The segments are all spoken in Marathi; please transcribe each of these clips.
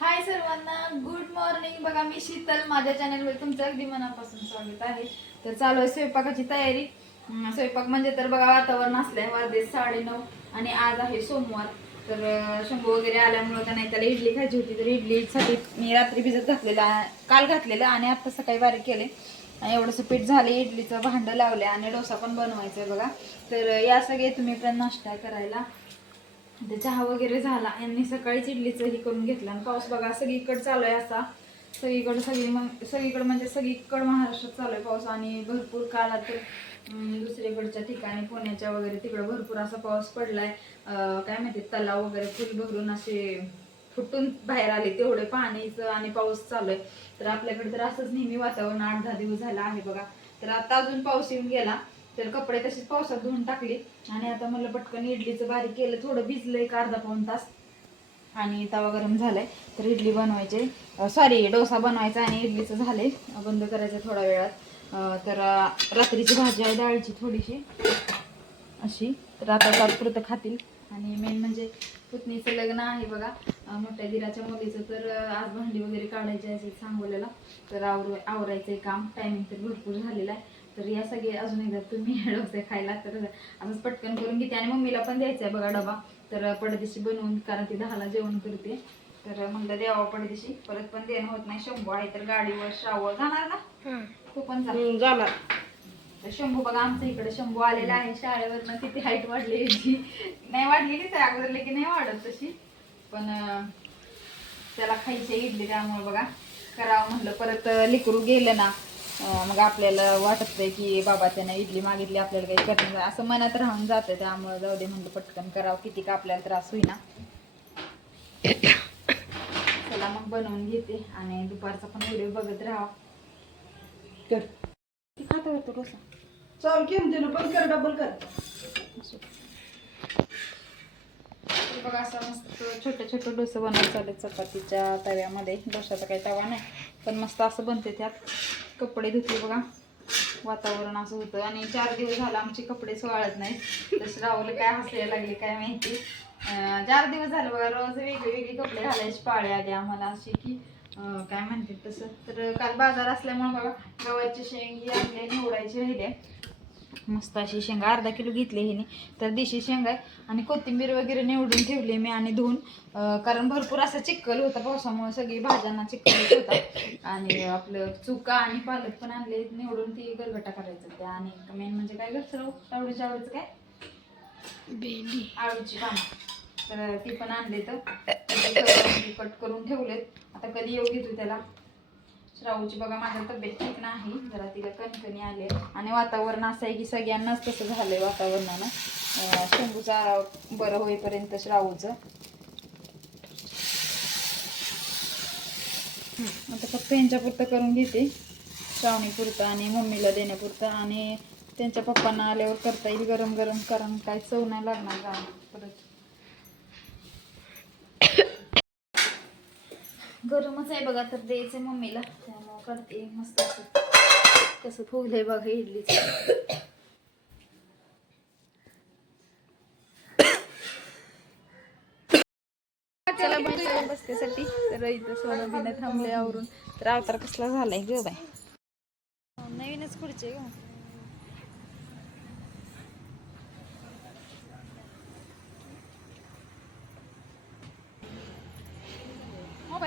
हाय सर्वांना गुड मॉर्निंग बघा मी शीतल माझ्या चॅनलवर तुमचं अगदी मनापासून स्वागत आहे. तर चालू आहे स्वयंपाकाची तयारी. स्वयंपाक म्हणजे तर बघा वातावरण असलंय. वाजले साडेनऊ आणि आज आहे सोमवार. तर शंभू वगैरे आल्यामुळं का नाही त्याला इडली खायची होती. तर इडलीसाठी मी रात्री भिजत घातलेलं काल घातलेलं आणि आता सकाळी बारीक केले आणि एवढंसं पीठ झाले इडलीचं भांडं लावले आणि डोसा पण बनवायचा आहे बघा. तर या सगळे तुम्ही पण नाश्ता करायला ते चहा वगैरे झाला. यांनी सकाळीच इडलीचं हे करून घेतलं. आणि पाऊस बघा सगळीकडे चालू आहे असा. सगळीकडे सगळी मग सगळीकडे म्हणजे सगळीकडे महाराष्ट्रात चालू आहे पाऊस. आणि भरपूर काळात तर दुसरीकडच्या ठिकाणी पुण्याच्या वगैरे तिकडं भरपूर असा पाऊस पडलाय. काय माहिती तलाव वगैरे फुल भरून असे फुटून बाहेर आले. तेवढे पाणीचं आणि पाऊस चालू आहे. तर आपल्याकडे तर असंच नेहमी वातावरण आठ दहा दिवस झाला आहे बघा. तर आता अजून पाऊस येऊन गेला. तर कपडे तसेच पावसात धुवून टाकले. आणि आता मला पटकन इडलीचं बारीक केलं. थोडं भिजलं एक अर्धा पाऊन तास. आणि तवा गरम झालाय. तर इडली बनवायची. सॉरी डोसा बनवायचा आणि इडलीचं झाले बंद करायचं थोड्या वेळात. तर रात्रीची भाजी आहे डाळीची थोडीशी. अशी. तर आता तात्पुरतं खातील. आणि मेन म्हणजे पुतणीचं लग्न आहे बघा. मोठ्या दिराच्या मुलीचं. तर आज भांडी वगैरे काढायची असेल सांगवलेला तर आवर आवरायचं काम. टायमिंग तर भरपूर झालेला आहे. तर या सगळे अजून एकदा तुम्ही डोसे खायला तर असंच पटकन करून घेते. आणि मम्मीला पण द्यायचा आहे बघा डबा. तर पडदेशी बनवून कारण ती दहाला जेवण करते. तर म्हणलं द्यावं पडदेशी. परत पण देणं होत नाही. शंभू आहे तर गाडीवर श्रावळ जाणार ना? तू पण जा. झाला तर शंभू बघा आमच्या इकडे शंभू आलेला आहे. शाळेवरनं किती हाईट वाढली याची. नाही वाढलेलीच आहे अगोदर की नाही वाढत तशी. पण त्याला खायची इडली त्यामुळे बघा. करावं म्हणलं. परत लिकरू गेलं ना मग आपल्याला वाटत नाही की बाबा त्याने इडली मागितली आपल्याला काही करणं. असं मनात राहून जातं त्यामुळे जाऊ दे म्हणलं पटकन करावं. किती का आपल्याला त्रास होईना. चला मग बनवून घेते आणि दुपारचा पण व्हिडिओ बघत राहा. कर. खातो होतो डोसा? चाल किमतीनं पण कर डबल कर. बघा असं मस्त छोटे छोटे डोसे बनवायचे चालेल चपातीच्या तव्यामध्ये. डोशाचा काही तवा नाही पण मस्त असं बनते त्यात. कपडे धुतले बघा. वातावरण असं होतं. आणि चार दिवस झालं आमचे कपडेच वाळत नाहीत. तसे राहुल काय हसायला लागले काय माहिती. चार दिवस झालं बघा रोज वेगळे वेगळे कपडे घालायची पाळी आली आम्हाला अशी की काय म्हणते तसं. तर काल बाजार असल्यामुळे बघा गव्हाची शेंगी आणले निवडायची राहिले मस्त अशी शेंगा अर्धा किलो घेतली हिने. तर देशी शेंगा आहे. आणि कोथिंबीर वगैरे निवडून ठेवली मी आणि धुवून. कारण भरपूर असा चिक्कल होता पावसामुळे. सगळी भाज्यांना चिक्कल होता आणि आपलं चुका आणि पालक पण आणले. निवडून ती गरगटा करायचं त्या. आणि मेन म्हणजे काय घरचं आवडीच्या आवडीचं काय? भेंडी. आळूची पानं तर ती पण आणले तर. कट करून ठेवलेत. आता कधी येऊ घेतो त्याला. श्रावूची बघा माझ्या तब्येत ठीक नाही. जरा तिला कणकणी आले. आणि वातावरण असं आहे की सगळ्यांनाच तसं झालंय वातावरणानं. शंभूचा बरं होईपर्यंत श्रावूचं आता फक्त यांच्यापुरतं करून घेते. श्रावणीपुरतं आणि मम्मीला देण्यापुरतं. आणि त्यांच्या पप्पांना आल्यावर करता येईल गरम गरम कारण काय चव नाही लागणार परत गरमच आहे बघा तर द्यायचं मम्मीला. त्यामुळं करते मस्त असं. कसं फुगलंय बघा इडलीचं. चला बसण्यासाठी तर इथं सोनं थांबले आवरून. तर अवतार कसला झालाय ग बाय नवीनच खुर्ची ग.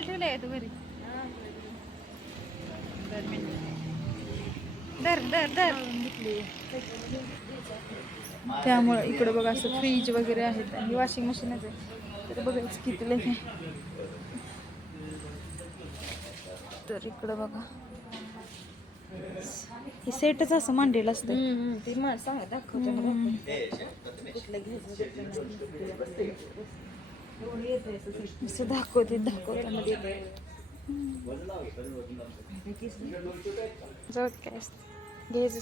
मोबाईल ठेवलाय का तू घरी त्यामुळं इकडं बघा असं फ्रीज वगैरे आहेत आणि वॉशिंग मशीनच आहे. तर बघायचं किती लय तर इकडं बघा. हे सेटच असं मांडलेलं असतं. ती सांगा दाखवते असं दाखवते दाखवताना जाऊ काय असतं. घ्यायचं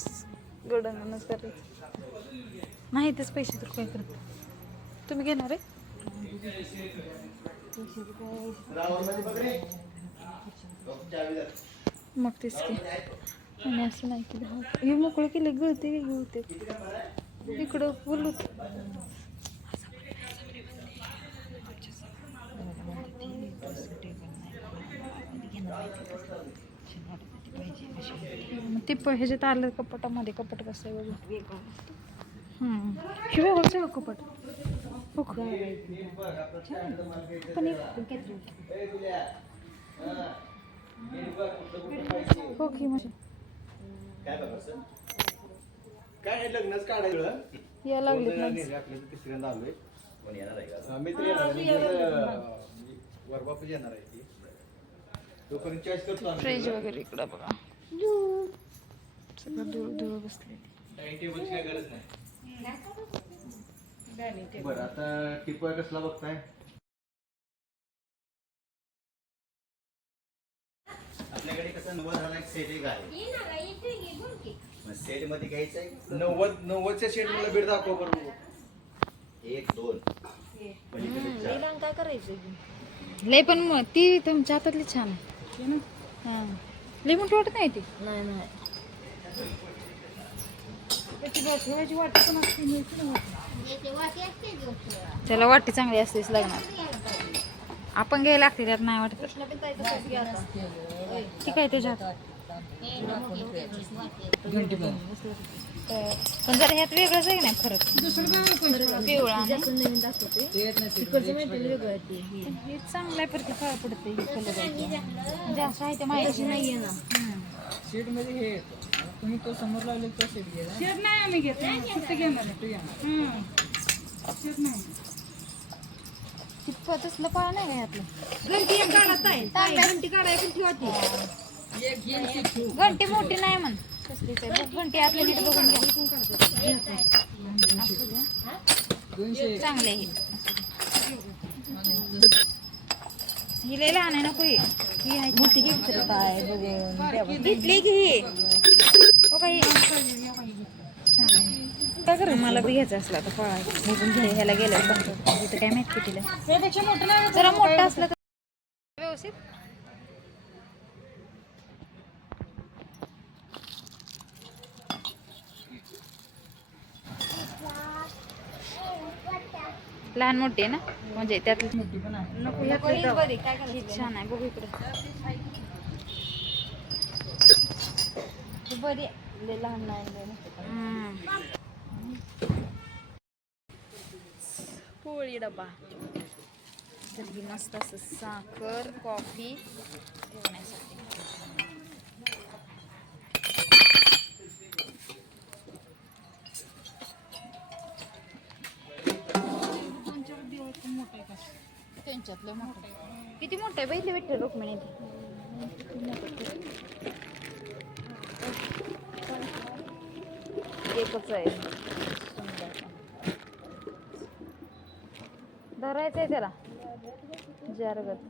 करायचं नाही तेच पैसे तर काय करत तुम्ही घेणार आहे? मग तेच की. आणि असं नाही की दहा हे मोकळं केलं गळते वेगळी होते इकडं बोलू. ते प- ह्याच्यात आलं कपाटामध्ये कपाट कसं आहे बघू. हे वेगळंच आहे कपाट? हो का? पण हो की म्हणजे काय लग्नच काढायचं या लागले तिसऱ्यांदा आलोय. हा, मित्र येणार आहे. वरबापच येणार आहे. फ्रीज वगैरे इकडं बघा. सगळं काय गरज नाही. बरं आता टिपॉय कसला बघताय? आपल्याकडे कसं नव्वद झाला एक सेट एक आहे. मग सेटमध्ये घ्यायचं आहे नव्वद नव्वदच्या शेड मला बेड दाखव बरोबर एक दोन. पलीकडे चार. काय करायचं लय पण मग ती तुमच्या हातातली छान आहे. हां मोठी वाटत नाही ती नाही नाही त्याला वाटी चांगली असतेच लग्नात आपण घ्यायला लागते त्यात नाही वाटत ठीक आहे त्याच्यात पण जरा ह्यात वेगळंच आहे ना फरक? पिवळा आणि- नवीन दाखवते तिकडचं मेटेरियल वेगळं आहे ते. हे चांगलं आहे पण ते फळ पडते हे कलर आहे. ते. म्हणजे असं आहे ते माहिती नाहीये ना. शेडमध्ये हे येतं. तुम्ही तो समोर लावले तो शेड घ्या. शेड नाही आम्ही घेत. फक्त घेणार तसलं फळ नाही. का ह्यातलं घंटी एक काढत आहे. घंटी काढायची पण ठेवते. एक घेऊन ती ठेवू. घंटी मोठी नाही म्हण. कसलीच आहे. बघ, घंटी आपल्या नीट बघून चांगले हे ही लय लहान आहे नको ही आहे मोठी घेतली काय बघून घेतली की ही हो काय मला बी घ्यायचं असला तर फळा मी घे ह्याला गेलं पण काय माहिती तिला जरा मोठा असला तर व्यवस्थित लहान मोठी आहे ना? म्हणजे तर- ही छान आहे. बघू. इकडे. बरी लहान नाही मोठी. पोळी डबा. मस्त असं साखर कॉफी. ठेवण्यासाठी त्यांच्यातलं मोठं. किती मोठं आहे बैठले भेटते रुक्मिणी? एकच आहे. धरायचं आहे त्याला. जारगत.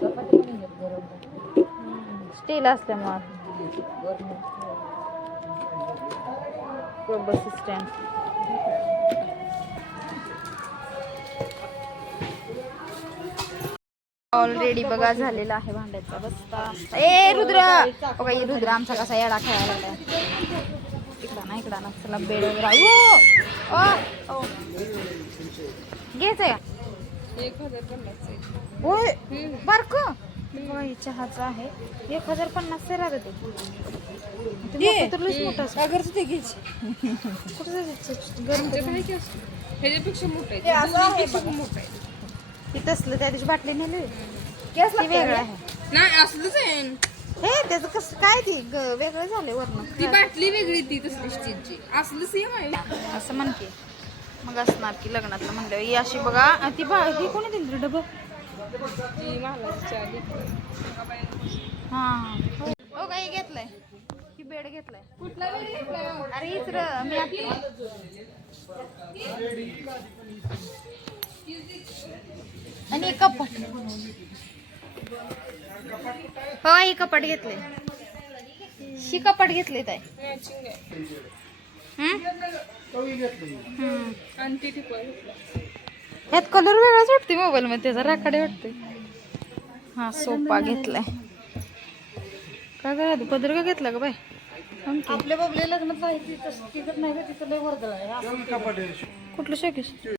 चपाती पण घेत स्टील असल्यामुळं. बस स्टँड ऑलरेडी बघा झालेला आहे भांड्याचा बसता. ए रुद्र! बघा रुद्र आमचा कसा येडा खेळायला इकडा ना इकडा ना चला बेड वगैरे आहे. होय? बारक. बघा हे चहाचं आहे. एक हजार पन्नास आहे राहते ते. मोठं तर लईच मोठं असतं. अगरच ते घ्यायची? कुठं जायचं? गरम की असं? ह्याच्यापेक्षा मोठं आहे. आहे ती तसलं त्या दिवशी बाटली नेली. ते वेगळं आहे. नाही असलंच आहे. हे त्याचं कसं काय ती? वेगळं झाले वरण ती बाटली वेगळी ती तसली स्टीलची. असलं सेम आहे. असं म्हण की. मग असणार की लग्नातलं म्हणलं ही अशी बघा ती बा ही कोणी दिली डब? ती महालाची आली हो काही घेतलंय ही बेड घेतलाय. कुठला घेतलाय अरे हीच र मी आणि कपाट हो ही कपाट घेतले. ही कपाट घेतले ताय आहे आणि ती ह्यात कलर वेगळाच वाटते मोबाईल मध्ये त्याचा राखाडे वाटते हा सोफा घेतलाय. काय करा तू पदर का घेतला का. बाय. आपल्या बाबले लग्नात आहे तिथं तिथं नाही का तिथं लय वर्दळ आहे. कुठलं शोकेश